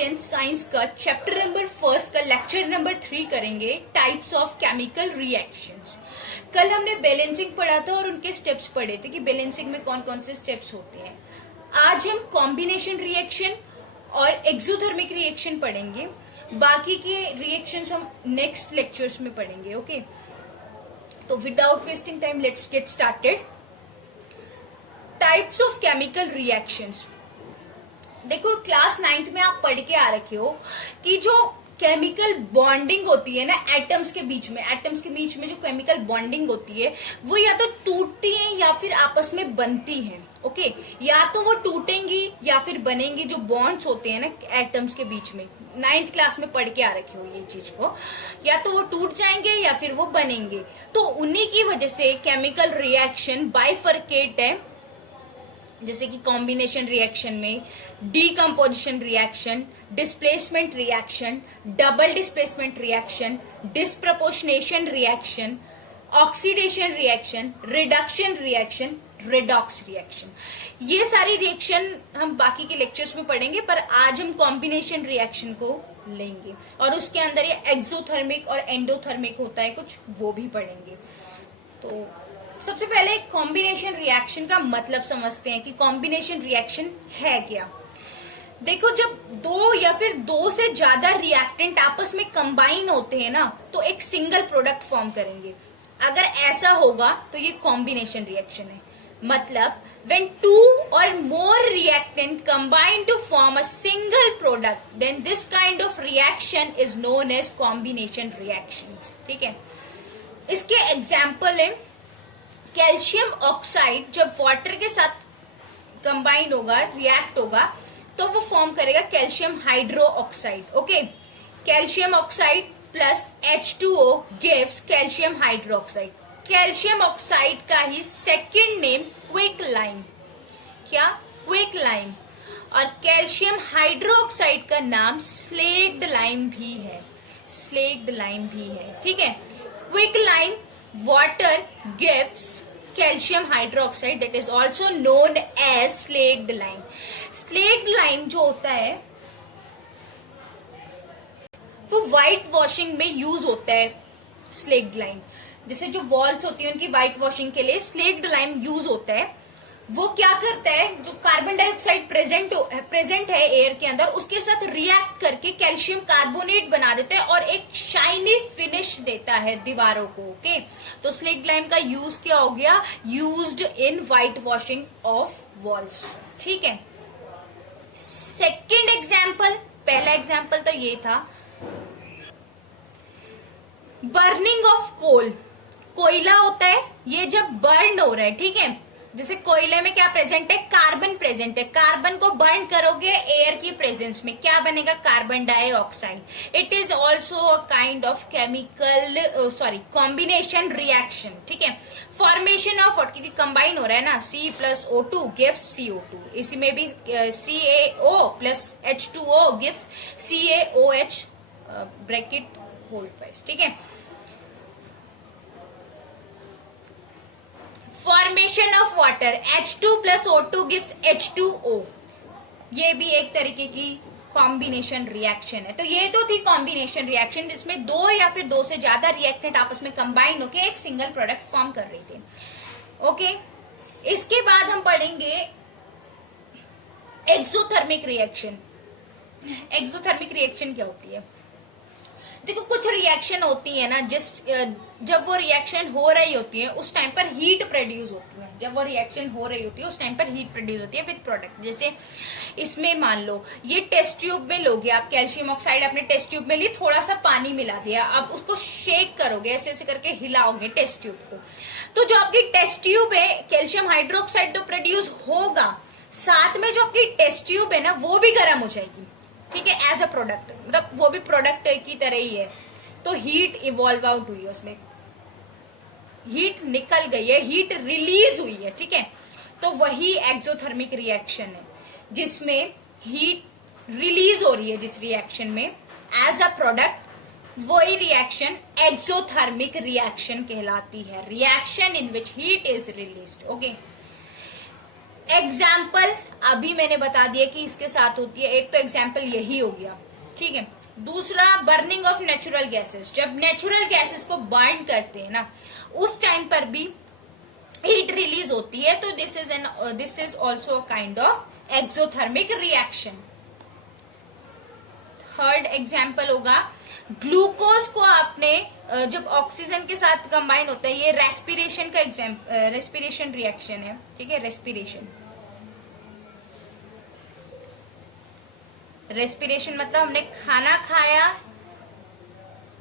Tenth science का chapter number 1 का lecture number 3 करेंगे, टाइप्स ऑफ केमिकल रिएक्शंस। कल हमने बैलेंसिंग पढ़ा था और उनके स्टेप्स पढ़े थे कि बैलेंसिंग में कौन कौन से स्टेप्स होते हैं। आज हम कॉम्बिनेशन रिएक्शन और एक्सोथर्मिक रिएक्शन पढ़ेंगे। बाकी के रिएक्शंस हम नेक्स्ट लेक्चर्स में पढ़ेंगे। ओके, तो without wasting time let's get started. Types of chemical reactions. देखो, क्लास 9th में आप पढ़ के आ रखे हो कि जो केमिकल बॉन्डिंग होती है ना एटम्स के बीच में जो केमिकल बॉन्डिंग होती है वो या तो टूटती है या फिर आपस में बनती है। ओके, या तो वो टूटेंगी या फिर बनेंगी। जो बॉन्ड्स होते हैं ना एटम्स के बीच में, 9th क्लास में पढ़ के आ रखे हो ये चीज को, या तो वो टूट जाएंगे या फिर वो बनेंगे। तो उन्हीं की वजह से केमिकल रिएक्शन बाइफरकेट है। जैसे कि कॉम्बिनेशन रिएक्शन में decomposition reaction, displacement reaction, double displacement reaction, disproportionation reaction, oxidation reaction, reduction reaction, redox reaction. ये सारी रिएक्शन हम बाकी के लेक्चर्स में पढ़ेंगे, पर आज हम कॉम्बिनेशन रिएक्शन को लेंगे और उसके अंदर ये एक्सोथर्मिक और एंडोथर्मिक होता है कुछ, वो भी पढ़ेंगे। तो सबसे पहले कॉम्बिनेशन रिएक्शन का मतलब समझते हैं कि कॉम्बिनेशन रिएक्शन है क्या। देखो, जब दो या फिर दो से ज्यादा रिएक्टेंट आपस में कंबाइन होते हैं ना तो एक सिंगल प्रोडक्ट फॉर्म करेंगे। अगर ऐसा होगा तो ये कॉम्बिनेशन रिएक्शन है। मतलब when two or more reactant combine to form a single product, then this kind of reaction is known as combination reactions। ठीक है, इसके एग्जाम्पल है कैल्शियम ऑक्साइड जब वाटर के साथ कंबाइन होगा, रिएक्ट होगा, तो वो फॉर्म करेगा calcium hydro oxide. Okay, calcium oxide plus H2O gives calcium hydro oxide. Calcium oxide का ही सेकेंड नेम क्विक लाइम। क्या? Quick lime. और कैल्शियम हाइड्रो ऑक्साइड का नाम स्लेक्ड लाइम भी है। स्लेक्ड लाइम भी है। ठीक है, quick lime water gives calcium hydroxide that is also known as slaked lime। slaked lime जो होता है वो व्हाइट वॉशिंग में यूज होता है। स्लेक्ड लाइम जैसे जो वॉल्स होती है उनकी व्हाइट वॉशिंग के लिए स्लेक्ड लाइम यूज होता है। वो क्या करता है, जो कार्बन डाइऑक्साइड प्रेजेंट है एयर के अंदर, उसके साथ रिएक्ट करके कैल्शियम कार्बोनेट बना देता है और एक शाइनी फिनिश देता है दीवारों को। ओके, तो स्लेक्ड लाइम का यूज क्या हो गया? Used in white washing of walls. ठीक है, सेकेंड एग्जाम्पल, पहला एग्जाम्पल तो ये था बर्निंग ऑफ कोल। कोयला होता है, ये जब बर्न हो रहा है, ठीक है, जैसे कोयले में क्या प्रेजेंट है? कार्बन प्रेजेंट है। कार्बन को बर्न करोगे एयर की प्रेजेंस में, क्या बनेगा? Carbon dioxide. It is also a kind of chemical combination reaction. ठीक है, फॉर्मेशन ऑफ व्हाट, क्योंकि कंबाइन हो रहा है ना, C plus O2 gives CO2। इसी में भी CaO plus H2O gives CaOH bracket hold wise. ठीक है, formation of water H2 plus O2 gives H2O। ये भी एक तरीके की कॉम्बिनेशन रिएक्शन है। तो ये तो थी कॉम्बिनेशन रिएक्शन जिसमें दो या फिर दो से ज्यादा रिएक्टेंट आपस में कंबाइन होकर एक सिंगल प्रोडक्ट फॉर्म कर रही थी। ओके, इसके बाद हम पढ़ेंगे एक्सोथर्मिक रिएक्शन। एक्सोथर्मिक रिएक्शन क्या होती है? देखो, कुछ रिएक्शन होती है ना, जब वो रिएक्शन हो रही होती है उस टाइम पर हीट प्रोड्यूस होती है। जब वो रिएक्शन हो रही होती है उस टाइम पर हीट प्रोड्यूस होती है विद प्रोडक्ट। जैसे इसमें मान लो ये टेस्ट ट्यूब में लोगे आप, कैल्शियम ऑक्साइड अपने टेस्ट ट्यूब में लिए, थोड़ा सा पानी मिला दिया, अब उसको शेक करोगे, ऐसे ऐसे करके हिलाओगे टेस्ट ट्यूब को, तो जो आपकी टेस्ट ट्यूब है कैल्शियम हाइड्रोक्साइड तो प्रोड्यूस होगा, साथ में जो आपकी टेस्ट ट्यूब है ना वो भी गर्म हो जाएगी। ठीक है, एज अ प्रोडक्ट, मतलब वो भी प्रोडक्ट की तरह ही है। तो हीट इवॉल्व आउट हुई है, उसमें हीट निकल गई है, हीट रिलीज हुई है। ठीक है, तो वही एक्सोथर्मिक रिएक्शन है जिसमें हीट रिलीज हो रही है। जिस रिएक्शन में एज अ प्रोडक्ट, वही रिएक्शन एक्सोथर्मिक रिएक्शन कहलाती है। Reaction in which heat is released. Okay, example अभी मैंने बता दिया कि इसके साथ होती है, एक तो एग्जाम्पल यही हो गया, ठीक है। दूसरा बर्निंग ऑफ नेचुरल गैसेस, जब नेचुरल गैसेस को बर्न करते हैं ना उस टाइम पर भी हीट रिलीज होती है, तो this is also a kind of exothermic reaction. Third example होगा ग्लूकोज को आपने जब ऑक्सीजन के साथ कंबाइन होता है, ये रेस्पिरेशन का रेस्पिरेशन रिएक्शन है, ठीक है। रेस्पिरेशन मतलब हमने खाना खाया,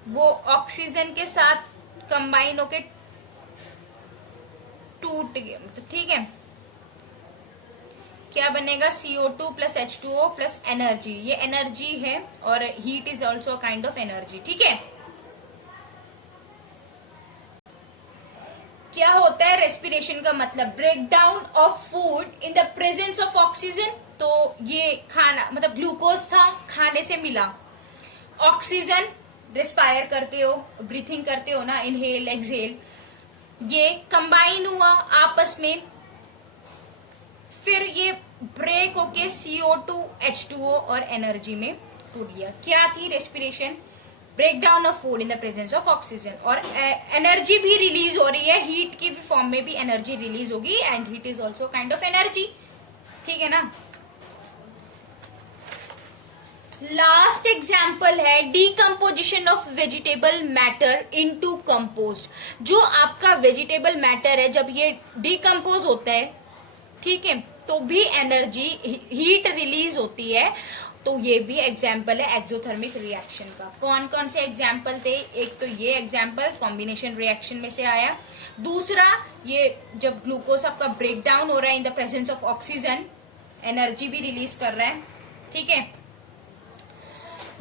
वो ऑक्सीजन के साथ कंबाइन होके टूट गया, तो ठीक है, क्या बनेगा, CO2 plus H2O plus energy, ये एनर्जी है और heat is also a kind of energy, ठीक है। क्या होता है रेस्पिरेशन का मतलब, break down of food in the presence of oxygen, तो ये खाना मतलब ग्लूकोज था, खाने से मिला, ऑक्सीजन रिस्पायर करते हो, ब्रीथिंग करते हो ना, इनहेल एक्सहेल, ये कंबाइन हुआ आपस में, फिर ये ब्रेक होके CO2 H2O और एनर्जी में टूट गया। क्या थी respiration, break down of food in the presence of oxygen, और एनर्जी भी रिलीज हो रही है, हीट की फॉर्म में भी एनर्जी रिलीज होगी, and heat is also kind of energy, ठीक है ना। लास्ट एग्जाम्पल है decomposition of vegetable matter into compost. जो आपका वेजिटेबल मैटर है जब ये डीकम्पोज होता है, ठीक है, तो भी एनर्जी हीट रिलीज होती है, तो ये भी एग्जाम्पल है एक्सोथर्मिक रिएक्शन का। कौन कौन से एग्जाम्पल थे, एक तो ये एग्जाम्पल कॉम्बिनेशन रिएक्शन में से आया, दूसरा ये जब ग्लूकोज आपका ब्रेक डाउन हो रहा है इन the presence of oxygen, energy भी रिलीज कर रहा है, ठीक है,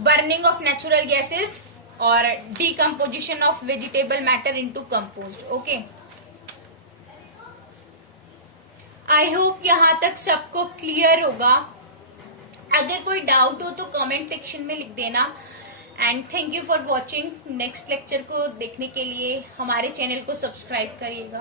बर्निंग ऑफ नेचुरल गैसेस और decomposition of vegetable matter into compost, okay. I hope यहां तक सबको क्लियर होगा। अगर कोई डाउट हो तो कमेंट सेक्शन में लिख देना, and thank you for watching. Next lecture को देखने के लिए हमारे चैनल को सब्सक्राइब करिएगा।